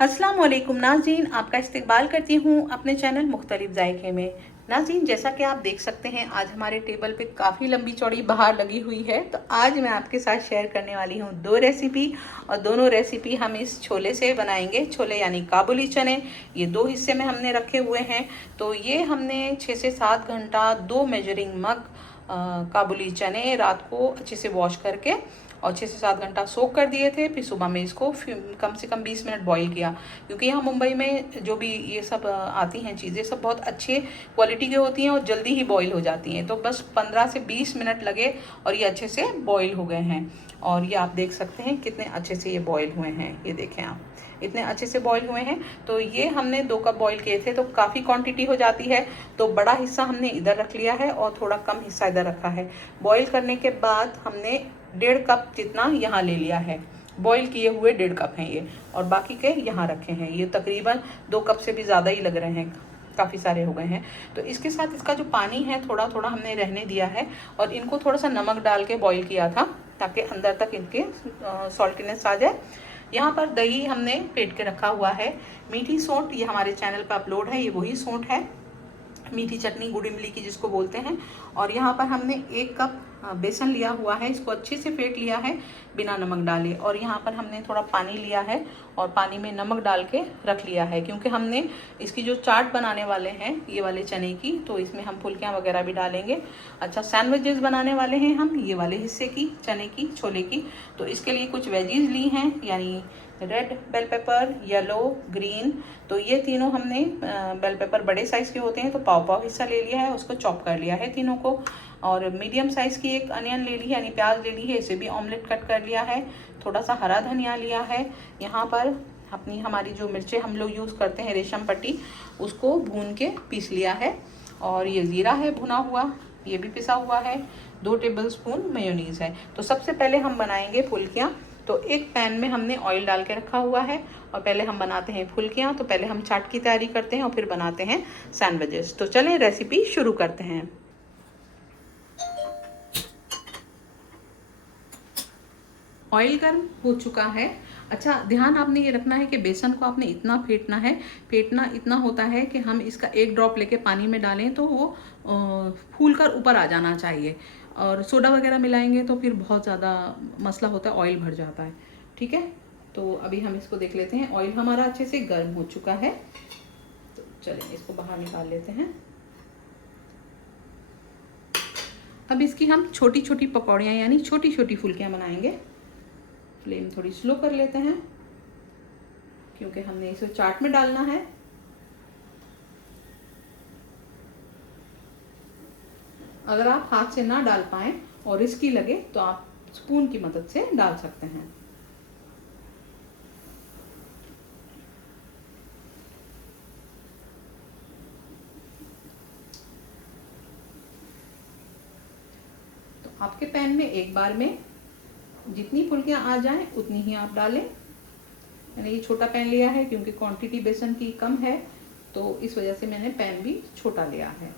अस्सलाम वालेकुम नाज़रीन, आपका इस्तकबाल करती हूँ अपने चैनल मुख्तलिफ जायके में। नाज़रीन, जैसा कि आप देख सकते हैं आज हमारे टेबल पे काफ़ी लंबी चौड़ी बहार लगी हुई है। तो आज मैं आपके साथ शेयर करने वाली हूँ दो रेसिपी, और दोनों रेसिपी हम इस छोले से बनाएंगे। छोले यानी काबुली चने, ये दो हिस्से में हमने रखे हुए हैं। तो ये हमने 6 से 7 घंटा 2 मेजरिंग मग काबुली चने रात को अच्छे से वॉश करके और 6 से 7 घंटा सोक कर दिए थे। फिर सुबह में इसको कम से कम 20 मिनट बॉईल किया, क्योंकि यहाँ मुंबई में जो भी ये सब आती हैं चीज़ें सब बहुत अच्छे क्वालिटी की होती हैं और जल्दी ही बॉईल हो जाती हैं। तो बस 15 से 20 मिनट लगे और ये अच्छे से बॉईल हो गए हैं। और ये आप देख सकते हैं कितने अच्छे से ये बॉईल हुए हैं। ये देखें आप, इतने अच्छे से बॉईल हुए हैं। तो ये हमने 2 कप बॉईल किए थे, तो काफ़ी क्वांटिटी हो जाती है। तो बड़ा हिस्सा हमने इधर रख लिया है और थोड़ा कम हिस्सा इधर रखा है। बॉईल करने के बाद हमने 1.5 कप जितना यहाँ ले लिया है। बॉईल किए हुए 1.5 कप हैं ये, और बाकी के यहाँ रखे हैं। ये तकरीबन 2 कप से भी ज़्यादा ही लग रहे हैं, काफ़ी सारे हो गए हैं। तो इसके साथ इसका जो पानी है थोड़ा थोड़ा हमने रहने दिया है, और इनको थोड़ा सा नमक डाल के बॉईल किया था ताकि अंदर तक इनके सॉल्टीनेस आ जाए। यहाँ पर दही हमने फेंट के रखा हुआ है। मीठी सौंठ, ये हमारे चैनल पर अपलोड है, ये वही सौंठ है, मीठी चटनी गुड़ इमली की जिसको बोलते हैं। और यहाँ पर हमने 1 कप बेसन लिया हुआ है, इसको अच्छे से फेंट लिया है बिना नमक डाले। और यहाँ पर हमने थोड़ा पानी लिया है और पानी में नमक डाल के रख लिया है, क्योंकि हमने इसकी जो चाट बनाने वाले हैं ये वाले चने की, तो इसमें हम फुल्कियाँ वगैरह भी डालेंगे। अच्छा, सैंडविचेस बनाने वाले हैं हम ये वाले हिस्से की, चने की, छोले की। तो इसके लिए कुछ वेजीज ली हैं, यानी red bell pepper, yellow, green. तो ये तीनों हमने बेल पेपर बड़े साइज़ के होते हैं, तो पाव पाव हिस्सा ले लिया है, उसको चॉप कर लिया है तीनों को। और मीडियम साइज़ की एक अनियन ले ली है, यानी प्याज ले ली है, इसे भी ऑमलेट कट कर लिया है। थोड़ा सा हरा धनिया लिया है। यहाँ पर हमारी जो मिर्चें हम लोग यूज़ करते हैं रेशम पट्टी, उसको भून के पीस लिया है। और ये ज़ीरा है भुना हुआ, ये भी पिसा हुआ है। 2 टेबलस्पून मेयोनीज़ है। तो सबसे पहले हम बनाएंगे फुल्कियाँ। तो एक पैन में हमने ऑयल डाल के रखा हुआ है, और पहले हम बनाते हैं फुल्कियाँ। तो पहले हम चाट की तैयारी करते हैं और फिर बनाते हैं सैंडविचेस। तो चलें रेसिपी शुरू करते हैं। ऑयल गर्म हो चुका है। अच्छा, ध्यान आपने ये रखना है कि बेसन को आपने इतना फेंटना है, फेंटना इतना होता है कि हम इसका 1 ड्रॉप लेके पानी में डालें तो वो फूल कर ऊपर आ जाना चाहिए। और सोडा वगैरह मिलाएंगे तो फिर बहुत ज़्यादा मसला होता है, ऑयल भर जाता है। ठीक है, तो अभी हम इसको देख लेते हैं। ऑयल हमारा अच्छे से गर्म हो चुका है, तो चलिए इसको बाहर निकाल लेते हैं। अब इसकी हम छोटी छोटी पकौड़ियाँ यानी छोटी छोटी फुल्कियाँ बनाएंगे। फ्लेम थोड़ी स्लो कर लेते हैं, क्योंकि हमने इसे चाट में डालना है। अगर आप हाथ से ना डाल पाएं और रिस्की लगे तो आप स्पून की मदद से डाल सकते हैं। तो आपके पैन में एक बार में जितनी फुल्कियां आ जाएं उतनी ही आप डालें। मैंने ये छोटा पैन लिया है क्योंकि क्वांटिटी बेसन की कम है, तो इस वजह से मैंने पैन भी छोटा लिया है।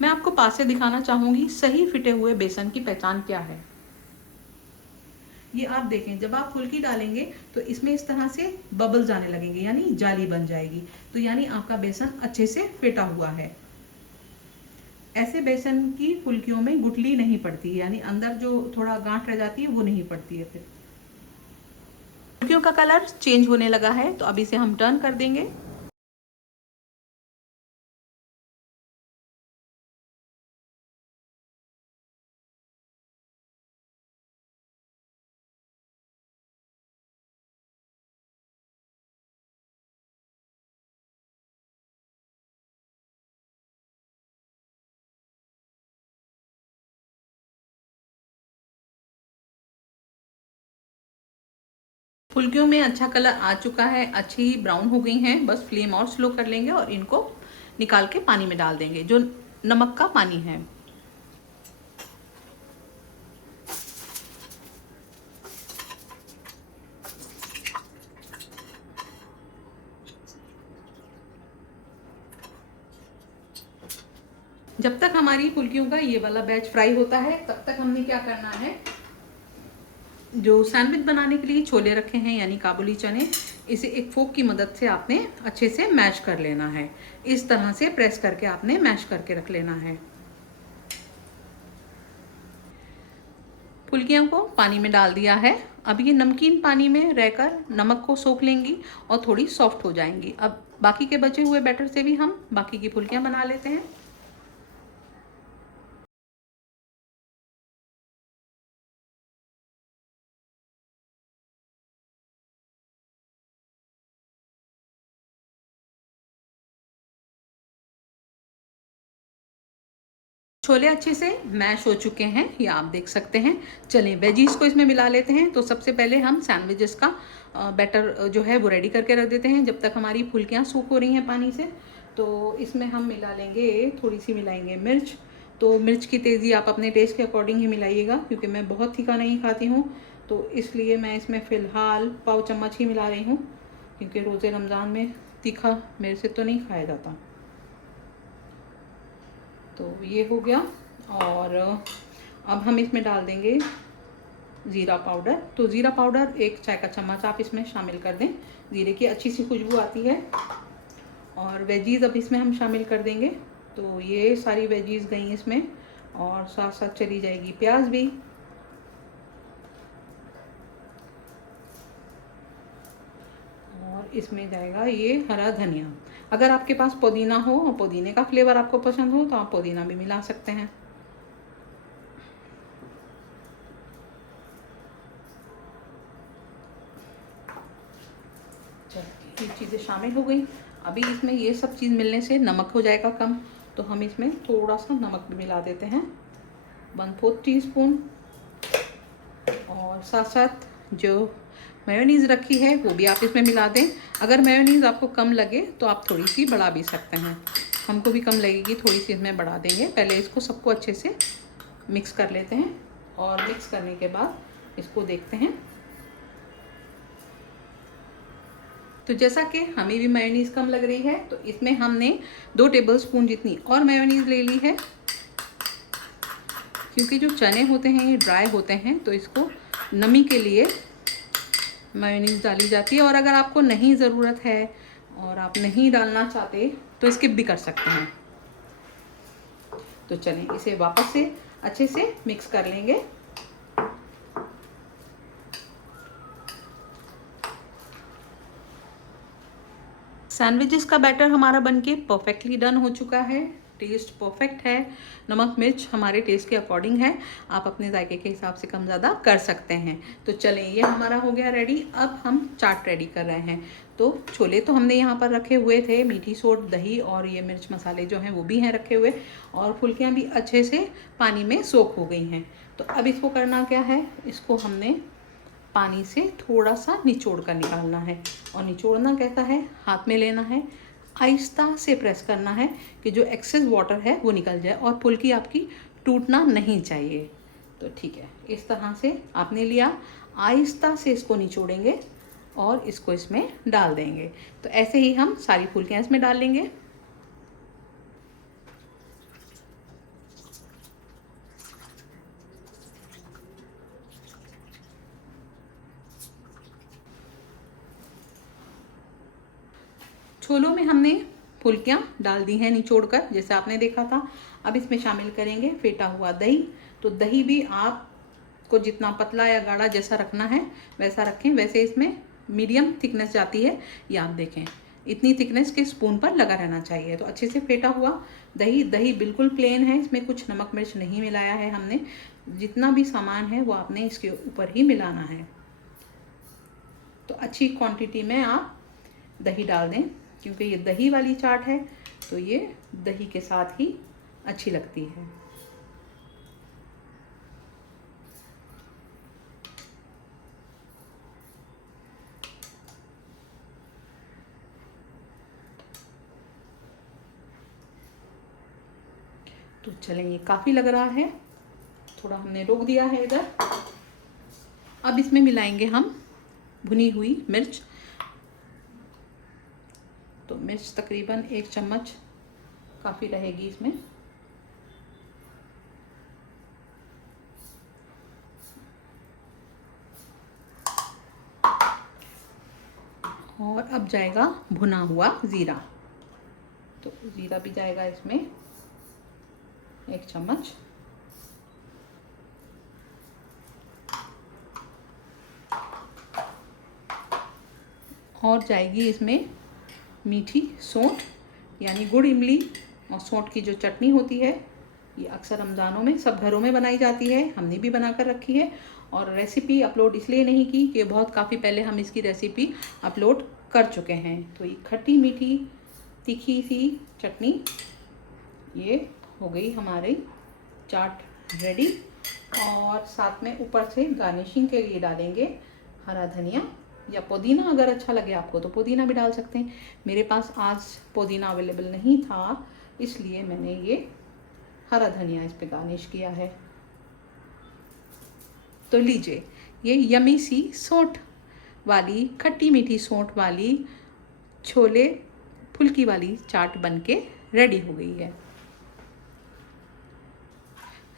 मैं आपको पास से दिखाना चाहूंगी सही फिटे हुए बेसन की पहचान क्या है। ये आप देखें, जब आप फुल्की डालेंगे तो इसमें इस तरह से बबल्स आने लगेंगे, यानी जाली बन जाएगी। तो यानी आपका बेसन अच्छे से फिटा हुआ है। ऐसे बेसन की फुल्कियों में गुठली नहीं पड़ती, यानी अंदर जो थोड़ा गांठ रह जाती है वो नहीं पड़ती है। फिर फुल्कियों का कलर चेंज होने लगा है, तो अब इसे हम टर्न कर देंगे। फुल्कियों में अच्छा कलर आ चुका है, अच्छी ब्राउन हो गई हैं। बस फ्लेम और स्लो कर लेंगे और इनको निकाल के पानी में डाल देंगे, जो नमक का पानी है। जब तक हमारी फुल्कियों का ये वाला बैच फ्राई होता है, तब तक हमने क्या करना है, जो सैंडविच बनाने के लिए छोले रखे हैं यानी काबुली चने, इसे एक फोक की मदद से आपने अच्छे से मैश कर लेना है। इस तरह से प्रेस करके आपने मैश करके रख लेना है। फुल्कियों को पानी में डाल दिया है। अब ये नमकीन पानी में रहकर नमक को सोख लेंगी और थोड़ी सॉफ्ट हो जाएंगी। अब बाकी के बचे हुए बैटर से भी हम बाकी की फुल्कियाँ बना लेते हैं। छोले अच्छे से मैश हो चुके हैं, ये आप देख सकते हैं। चलिए वेजीज को इसमें मिला लेते हैं। तो सबसे पहले हम सैंडविचेस का बैटर जो है वो रेडी करके रख देते हैं जब तक हमारी फुल्कियाँ सूख हो रही हैं पानी से। तो इसमें हम मिला लेंगे, थोड़ी सी मिलाएंगे मिर्च। तो मिर्च की तेज़ी आप अपने टेस्ट के अकॉर्डिंग ही मिलाइएगा, क्योंकि मैं बहुत तीखा नहीं खाती हूँ, तो इसलिए मैं इसमें फ़िलहाल पाव चम्मच ही मिला रही हूँ, क्योंकि रोज़े रमज़ान में तीखा मेरे से तो नहीं खाया जाता। तो ये हो गया। और अब हम इसमें डाल देंगे ज़ीरा पाउडर। तो ज़ीरा पाउडर 1 चाय का चम्मच आप इसमें शामिल कर दें। ज़ीरे की अच्छी सी खुशबू आती है। और वेजीज़ अब इसमें हम शामिल कर देंगे। तो ये सारी वेजीज़ गई इसमें, और साथ साथ चली जाएगी प्याज भी। और इसमें जाएगा ये हरा धनिया। अगर आपके पास पुदीना हो और पुदीने का फ्लेवर आपको पसंद हो तो आप पुदीना भी मिला सकते हैं। चलिए ये चीज़ें शामिल हो गई। अभी इसमें ये सब चीज़ मिलने से नमक हो जाएगा कम, तो हम इसमें थोड़ा सा नमक भी मिला देते हैं, 1/4 टीस्पून। और साथ साथ जो मेयोनीज़ रखी है वो भी आप इसमें मिला दें। अगर मेयोनीज़ आपको कम लगे तो आप थोड़ी सी बढ़ा भी सकते हैं। हमको भी कम लगेगी, थोड़ी सी इसमें बढ़ा देंगे। पहले इसको सबको अच्छे से मिक्स कर लेते हैं, और मिक्स करने के बाद इसको देखते हैं। तो जैसा कि हमें भी मेयोनीज़ कम लग रही है, तो इसमें हमने 2 टेबलस्पून जितनी और मेयोनीज़ ले ली है। क्योंकि जो चने होते हैं ये ड्राई होते हैं, तो इसको नमी के लिए मेयोनीज़ डाली जाती है। और अगर आपको नहीं ज़रूरत है और आप नहीं डालना चाहते तो स्किप भी कर सकते हैं। तो चलें इसे वापस से अच्छे से मिक्स कर लेंगे। सैंडविचेस का बैटर हमारा बनके परफेक्टली डन हो चुका है। टेस्ट परफेक्ट है। नमक मिर्च हमारे टेस्ट के अकॉर्डिंग है, आप अपने जायके के हिसाब से कम ज़्यादा कर सकते हैं। तो चलें ये हमारा हो गया रेडी। अब हम चाट रेडी कर रहे हैं। तो छोले तो हमने यहाँ पर रखे हुए थे, मीठी सोट, दही और ये मिर्च मसाले जो हैं वो भी हैं रखे हुए, और फुल्कियाँ भी अच्छे से पानी में सोख हो गई हैं। तो अब इसको करना क्या है, इसको हमने पानी से थोड़ा सा निचोड़ कर निकालना है। और निचोड़ना कैसा है, हाथ में लेना है, आहिस्ता से प्रेस करना है कि जो एक्सेस वाटर है वो निकल जाए, और फुल्की आपकी टूटना नहीं चाहिए। तो ठीक है, इस तरह से आपने लिया, आहिस्ता से इसको निचोड़ेंगे और इसको इसमें डाल देंगे। तो ऐसे ही हम सारी फुल्कियाँ इसमें डाल लेंगे। छोलों में हमने फुल्कियाँ डाल दी हैं निचोड़कर, जैसे आपने देखा था। अब इसमें शामिल करेंगे फेटा हुआ दही। तो दही भी आपको जितना पतला या गाढ़ा जैसा रखना है वैसा रखें। वैसे इसमें मीडियम थिकनेस जाती है, ये आप देखें, इतनी थिकनेस के स्पून पर लगा रहना चाहिए। तो अच्छे से फेटा हुआ दही, दही बिल्कुल प्लेन है, इसमें कुछ नमक मिर्च नहीं मिलाया है हमने। जितना भी सामान है वो आपने इसके ऊपर ही मिलाना है। तो अच्छी क्वांटिटी में आप दही डाल दें, क्योंकि ये दही वाली चाट है, तो ये दही के साथ ही अच्छी लगती है। तो चलें, ये काफ़ी लग रहा है, थोड़ा हमने रोक दिया है इधर। अब इसमें मिलाएंगे हम भुनी हुई मिर्च। तो मिर्च तकरीबन 1 चम्मच काफ़ी रहेगी इसमें। और अब जाएगा भुना हुआ ज़ीरा, तो ज़ीरा भी जाएगा इसमें 1 चम्मच। और जाएगी इसमें मीठी सौंठ, यानी गुड़ इमली और सौंठ की जो चटनी होती है, ये अक्सर रमज़ानों में सब घरों में बनाई जाती है, हमने भी बना कर रखी है। और रेसिपी अपलोड इसलिए नहीं की कि बहुत काफ़ी पहले हम इसकी रेसिपी अपलोड कर चुके हैं। तो ये खट्टी मीठी तीखी सी चटनी ये हो गई हमारी चाट रेडी। और साथ में ऊपर से गार्निशिंग के लिए डालेंगे हरा धनिया या पुदीना, अगर अच्छा लगे आपको तो पुदीना भी डाल सकते हैं। मेरे पास आज पुदीना अवेलेबल नहीं था, इसलिए मैंने ये हरा धनिया इस पे गार्निश किया है। तो लीजिए, ये यमी सी सौंठ वाली खट्टी मीठी सौंठ वाली छोले फुल्की वाली चाट बनके रेडी हो गई है।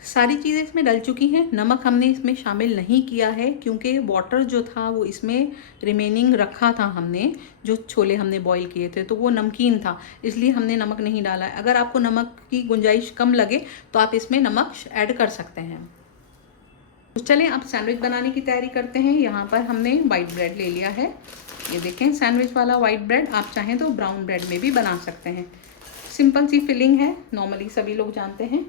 सारी चीज़ें इसमें डल चुकी हैं। नमक हमने इसमें शामिल नहीं किया है क्योंकि वाटर जो था वो इसमें रिमेनिंग रखा था हमने, जो छोले हमने बॉईल किए थे तो वो नमकीन था, इसलिए हमने नमक नहीं डाला है। अगर आपको नमक की गुंजाइश कम लगे तो आप इसमें नमक ऐड कर सकते हैं। तो चलें अब सैंडविच बनाने की तैयारी करते हैं। यहाँ पर हमने वाइट ब्रेड ले लिया है, ये देखें सैंडविच वाला वाइट ब्रेड। आप चाहें तो ब्राउन ब्रेड में भी बना सकते हैं। सिंपल सी फिलिंग है, नॉर्मली सभी लोग जानते हैं।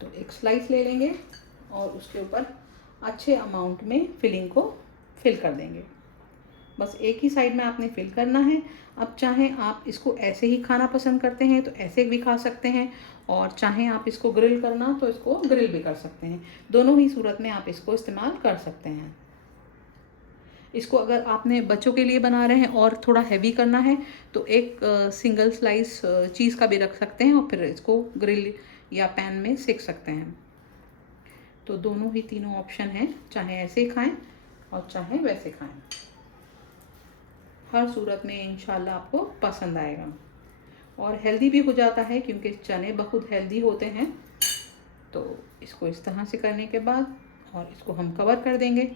तो एक स्लाइस ले लेंगे और उसके ऊपर अच्छे अमाउंट में फिलिंग को फिल कर देंगे। बस एक ही साइड में आपने फिल करना है। अब चाहें आप इसको ऐसे ही खाना पसंद करते हैं तो ऐसे भी खा सकते हैं, और चाहें आप इसको ग्रिल करना तो इसको ग्रिल भी कर सकते हैं। दोनों ही सूरत में आप इसको इस्तेमाल कर सकते हैं। इसको अगर आपने बच्चों के लिए बना रहे हैं और थोड़ा हैवी करना है तो एक सिंगल स्लाइस चीज़ का भी रख सकते हैं और फिर इसको ग्रिल या पैन में सेक सकते हैं। तो दोनों ही तीनों ऑप्शन हैं, चाहे ऐसे खाएं और चाहे वैसे खाएं। हर सूरत में इंशाल्लाह आपको पसंद आएगा और हेल्दी भी हो जाता है क्योंकि चने बहुत हेल्दी होते हैं। तो इसको इस तरह से करने के बाद और इसको हम कवर कर देंगे।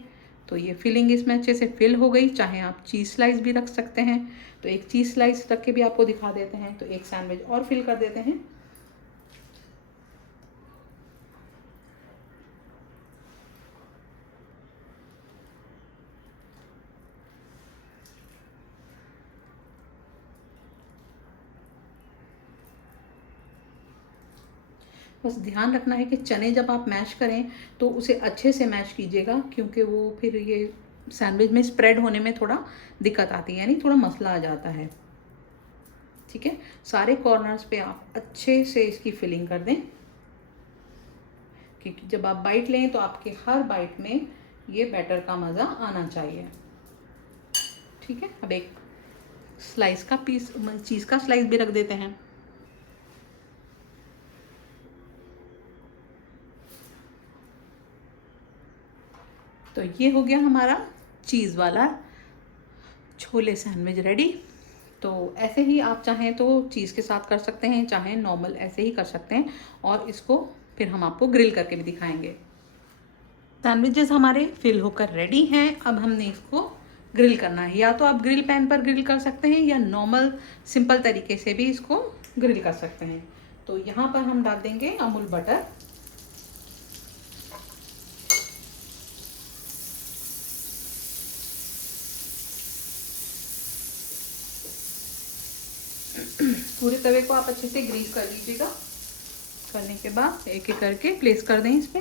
तो ये फिलिंग इसमें अच्छे से फिल हो गई। चाहे आप चीज़ स्लाइस भी रख सकते हैं, तो एक चीज़ स्लाइस रख के भी आपको दिखा देते हैं। तो एक सैंडविच और फिल कर देते हैं। बस ध्यान रखना है कि चने जब आप मैश करें तो उसे अच्छे से मैश कीजिएगा, क्योंकि वो फिर ये सैंडविच में स्प्रेड होने में थोड़ा दिक्कत आती है, यानी थोड़ा मसला आ जाता है। ठीक है, सारे कॉर्नर्स पे आप अच्छे से इसकी फिलिंग कर दें, क्योंकि जब आप बाइट लें तो आपके हर बाइट में ये बैटर का मज़ा आना चाहिए। ठीक है, अब एक स्लाइस का पीस, चीज़ का स्लाइस भी रख देते हैं। तो ये हो गया हमारा चीज़ वाला छोले सैंडविच रेडी। तो ऐसे ही आप चाहें तो चीज़ के साथ कर सकते हैं, चाहें नॉर्मल ऐसे ही कर सकते हैं। और इसको फिर हम आपको ग्रिल करके भी दिखाएंगे। सैंडविचेस हमारे फिल होकर रेडी हैं। अब हमने इसको ग्रिल करना है। या तो आप ग्रिल पैन पर ग्रिल कर सकते हैं या नॉर्मल सिंपल तरीके से भी इसको ग्रिल कर सकते हैं। तो यहाँ पर हम डाल देंगे अमूल बटर। पूरे तवे को आप अच्छे से ग्रीस कर लीजिएगा। करने के बाद एक एक करके प्लेस कर दें इस पे।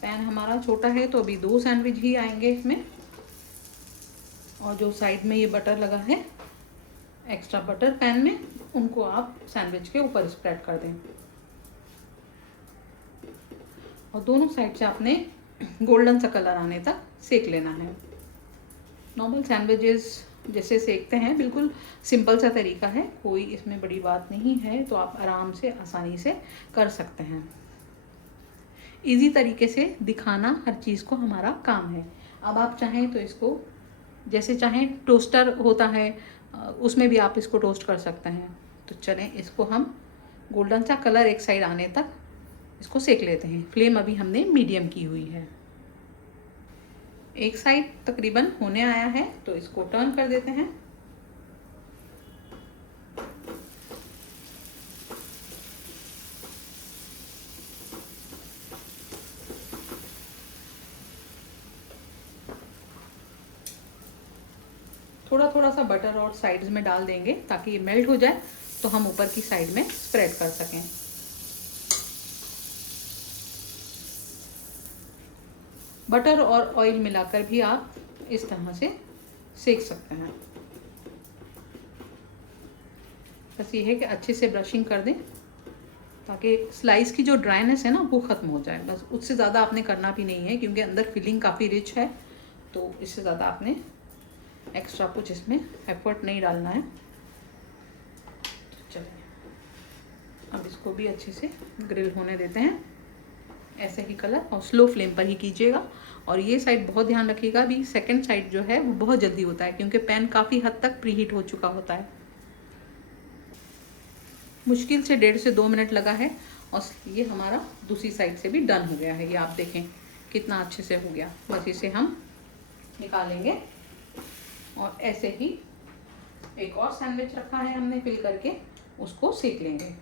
पैन हमारा छोटा है तो अभी 2 सैंडविच ही आएंगे इसमें। और जो साइड में ये बटर लगा है, एक्स्ट्रा बटर पैन में, उनको आप सैंडविच के ऊपर स्प्रेड कर दें। और दोनों साइड से आपने गोल्डन सा कलर आने तक सेक लेना है। नॉर्मल सैंडविचेस जैसे सेकते हैं, बिल्कुल सिंपल सा तरीका है, कोई इसमें बड़ी बात नहीं है। तो आप आराम से आसानी से कर सकते हैं। इजी तरीके से दिखाना हर चीज़ को हमारा काम है। अब आप चाहें तो इसको जैसे चाहें, टोस्टर होता है उसमें भी आप इसको टोस्ट कर सकते हैं। तो चलें इसको हम गोल्डन सा कलर एक साइड आने तक इसको सेक लेते हैं। फ्लेम अभी हमने मीडियम की हुई है। एक साइड तकरीबन होने आया है तो इसको टर्न कर देते हैं। थोड़ा थोड़ा सा बटर और साइड्स में डाल देंगे ताकि ये मेल्ट हो जाए, तो हम ऊपर की साइड में स्प्रेड कर सकें। बटर और ऑयल मिलाकर भी आप इस तरह से सेक सकते हैं। बस ये है कि अच्छे से ब्रशिंग कर दें ताकि स्लाइस की जो ड्राइनेस है ना वो ख़त्म हो जाए। बस उससे ज़्यादा आपने करना भी नहीं है क्योंकि अंदर फिलिंग काफ़ी रिच है, तो इससे ज़्यादा आपने एक्स्ट्रा कुछ इसमें एफर्ट नहीं डालना है। तो चलिए अब इसको भी अच्छे से ग्रिल होने देते हैं, ऐसे ही कलर, और स्लो फ्लेम पर ही कीजिएगा। और ये साइड बहुत ध्यान रखिएगा, अभी सेकंड साइड जो है वो बहुत जल्दी होता है क्योंकि पैन काफ़ी हद तक प्रीहीट हो चुका होता है। मुश्किल से 1.5 से 2 मिनट लगा है और ये हमारा दूसरी साइड से भी डन हो गया है। ये आप देखें कितना अच्छे से हो गया। बस इसे हम निकालेंगे और ऐसे ही एक और सैंडविच रखा है हमने फिल करके, उसको सेक लेंगे।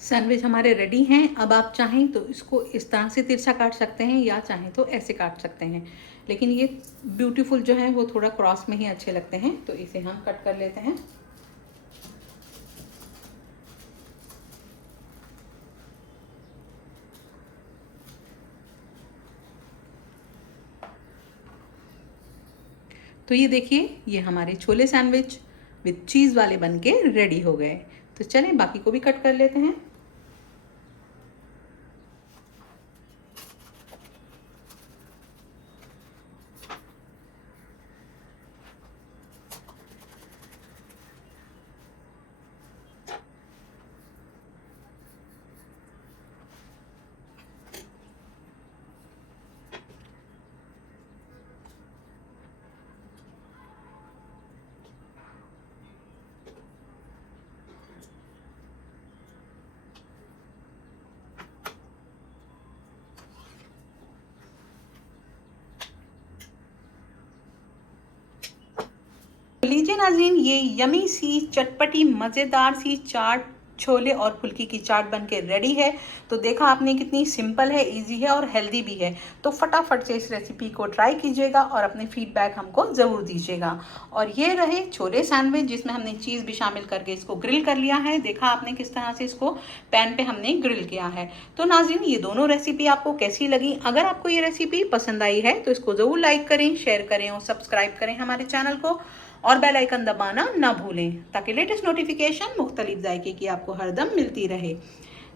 सैंडविच हमारे रेडी हैं। अब आप चाहें तो इसको इस तरह से तिरछा काट सकते हैं या चाहें तो ऐसे काट सकते हैं, लेकिन ये ब्यूटीफुल जो है वो थोड़ा क्रॉस में ही अच्छे लगते हैं, तो इसे हम कट कर लेते हैं। तो ये देखिए, ये हमारे छोले सैंडविच विद चीज़ वाले बनके रेडी हो गए। तो चलें बाकी को भी कट कर लेते हैं। लीजिए नाज़रीन, ये यमी सी चटपटी मज़ेदार सी चाट, छोले और फुल्की की चाट बनके रेडी है। तो देखा आपने कितनी सिंपल है, इजी है और हेल्दी भी है। तो फटाफट से इस रेसिपी को ट्राई कीजिएगा और अपने फीडबैक हमको ज़रूर दीजिएगा। और ये रहे छोले सैंडविच जिसमें हमने चीज़ भी शामिल करके इसको ग्रिल कर लिया है। देखा आपने किस तरह से इसको पैन पे हमने ग्रिल किया है। तो नाज़रीन, ये दोनों रेसिपी आपको कैसी लगी? अगर आपको ये रेसिपी पसंद आई है तो इसको ज़रूर लाइक करें, शेयर करें और सब्सक्राइब करें हमारे चैनल को, और बेल आइकन दबाना ना भूलें ताकि लेटेस्ट नोटिफिकेशन मुख्तलिफ जायके की आपको हरदम मिलती रहे।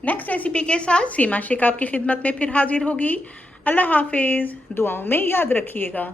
नेक्स्ट रेसिपी के साथ सीमा शेख आपकी खिदमत में फिर हाजिर होगी। अल्लाह हाफिज़, दुआओं में याद रखिएगा।